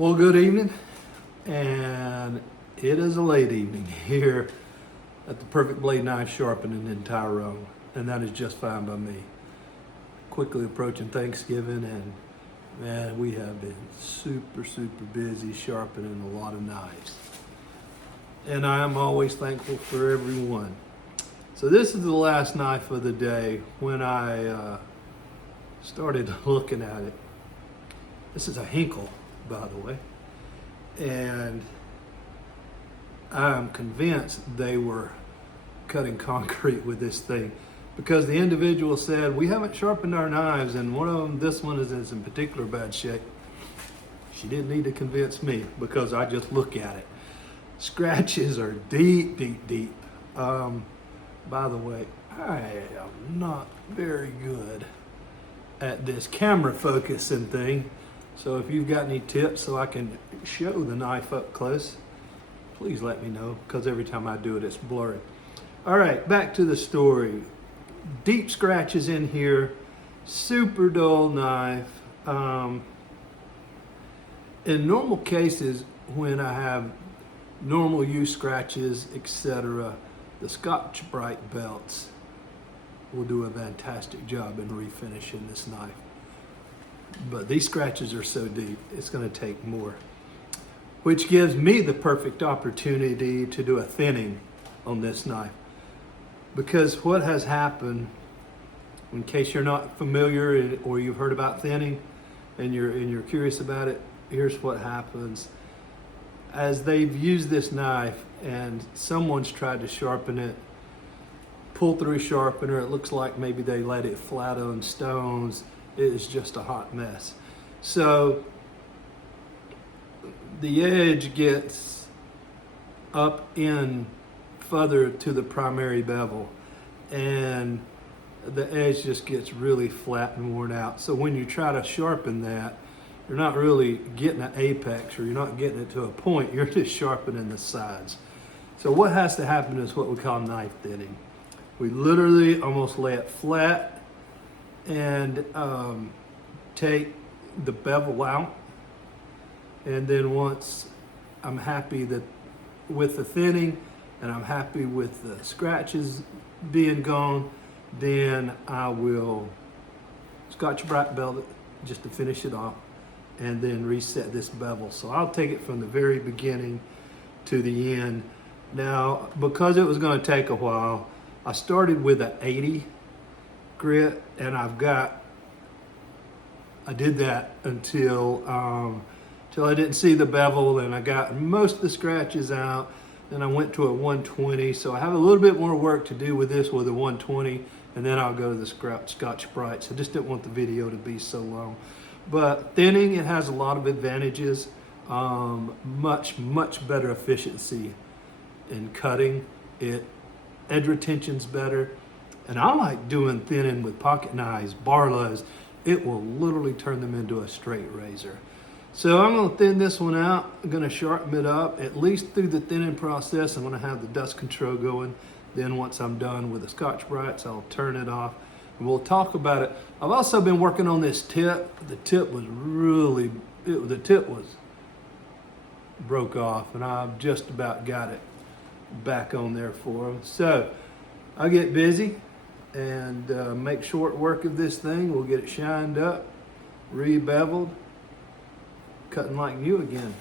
Well, good evening, and it is a late evening here at the Perfect Blade Knife Sharpening in Tyrone, and that is just fine by me. Quickly approaching Thanksgiving, and man, we have been super busy sharpening a lot of knives. And I am always thankful for everyone. So this is the last knife of the day. When I started looking at it, this is a Henckel, by the way, and I'm convinced they were cutting concrete with this thing, because the individual said, we haven't sharpened our knives, and one of them, this one, is in some particular bad shape. She didn't need to convince me, because I just look at it. Scratches are deep. By the way, I am not very good at this camera focusing thing. So if you've got any tips so I can show the knife up close, please let me know, because every time I do it, it's blurry. All right, back to the story. Deep scratches in here, super dull knife. In normal cases, when I have normal use scratches, etc., the Scotch-Brite belts will do a fantastic job in refinishing this knife. But these scratches are so deep, it's going to take more, which gives me the perfect opportunity to do a thinning on this knife. Because what has happened, in case you're not familiar or you've heard about thinning and you're curious about it, here's what happens. As they've used this knife and someone's tried to sharpen it, pull through sharpener, it looks like maybe they let it flat on stones. It is just a hot mess. So the edge gets up in further to the primary bevel, and the edge just gets really flat and worn out. So when you try to sharpen that, you're not really getting an apex, or you're not getting it to a point, you're just sharpening the sides. So what has to happen is what we call knife thinning. We literally almost lay it flat and take the bevel out, and then once I'm happy that with the thinning and I'm happy with the scratches being gone, then I will Scotch-Brite belt it just to finish it off, and then reset this bevel. So I'll take it from the very beginning to the end. Now, because it was going to take a while, I started with an 80 grit, and I did that until I didn't see the bevel, and I got most of the scratches out. Then I went to a 120, so I have a little bit more work to do with this with a 120, and then I'll go to the Scotch-Brite. So I just didn't want the video to be so long. But thinning, it has a lot of advantages. Much better efficiency in cutting. Edge retention's better. And I like doing thinning with pocket knives, Barlows. It will literally turn them into a straight razor. So I'm going to thin this one out. I'm going to sharpen it up, at least through the thinning process. I'm going to have the dust control going. Then once I'm done with the Scotch-Brites, I'll turn it off, and we'll talk about it. I've also been working on this tip. The tip was broke off, and I've just about got it back on there for them. So I'll get busy and make short work of this thing. We'll get it shined up, re-beveled, cutting like new again.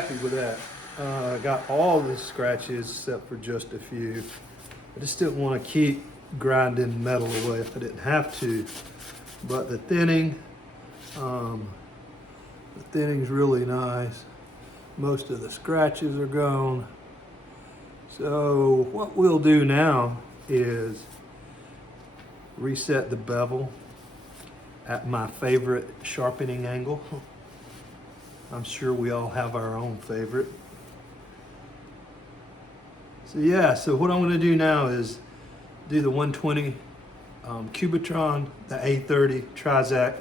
happy with that. I got all the scratches except for just a few. I just didn't want to keep grinding metal away if I didn't have to. But the thinning's really nice. Most of the scratches are gone. So what we'll do now is reset the bevel at my favorite sharpening angle. I'm sure we all have our own favorite. So what I'm going to do now is do the 120 Cubitron, the A30 Trizac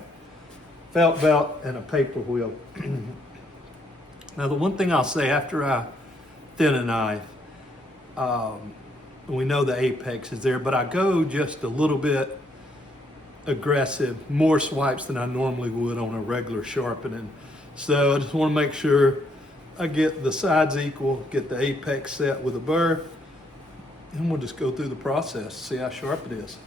felt belt, and a paper wheel. Now the one thing I'll say after I thin a knife, we know the apex is there, but I go just a little bit aggressive, more swipes than I normally would on a regular sharpening. So I just want to make sure I get the sides equal, get the apex set with a burr, and we'll just go through the process, see how sharp it is.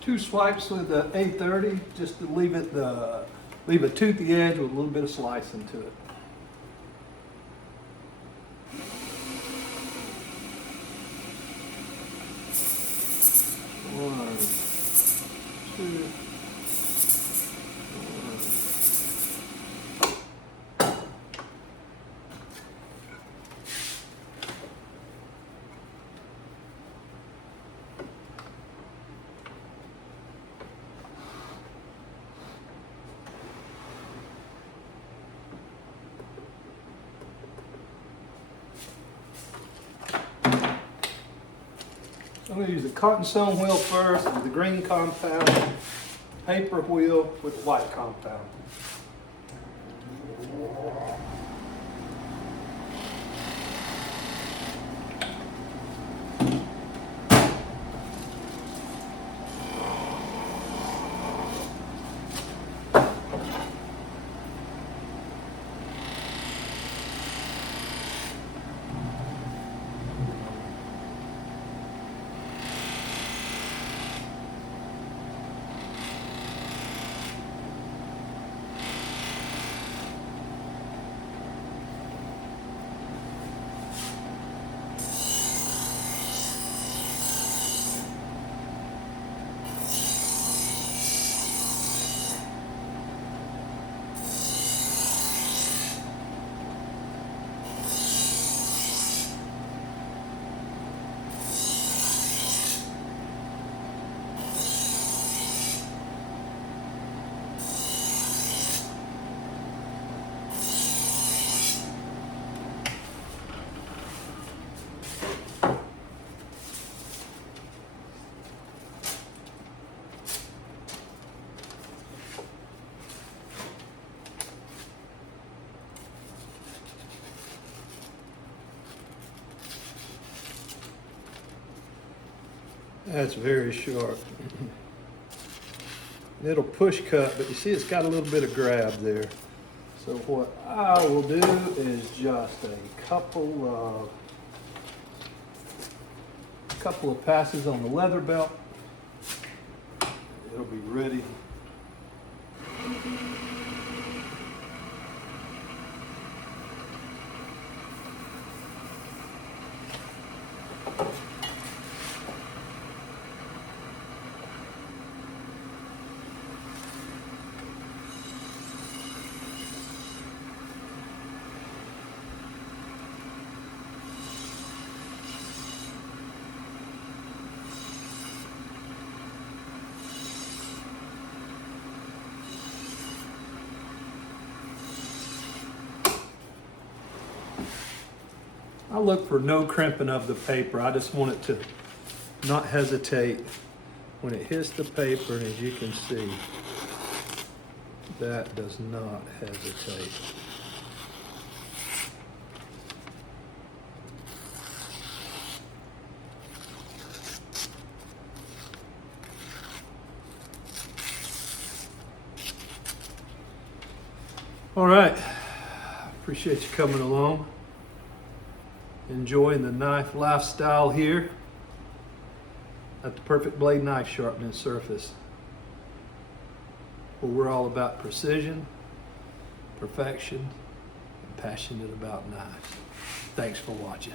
Two swipes with the A30 just to leave a toothy edge with a little bit of slicing to it. One, two. I'm going to use a cotton sewn wheel first with the green compound, paper wheel with white compound. That's very sharp. It'll push cut, but you see it's got a little bit of grab there. So what I will do is just a couple of passes on the leather belt. It'll be ready. I look for no crimping of the paper. I just want it to not hesitate when it hits the paper, and as you can see, that does not hesitate. All right, appreciate you coming along. Enjoying the knife lifestyle here at the Perfect Blade Knife Sharpening Surface, where we're all about precision, perfection, and passionate about knives. Thanks for watching.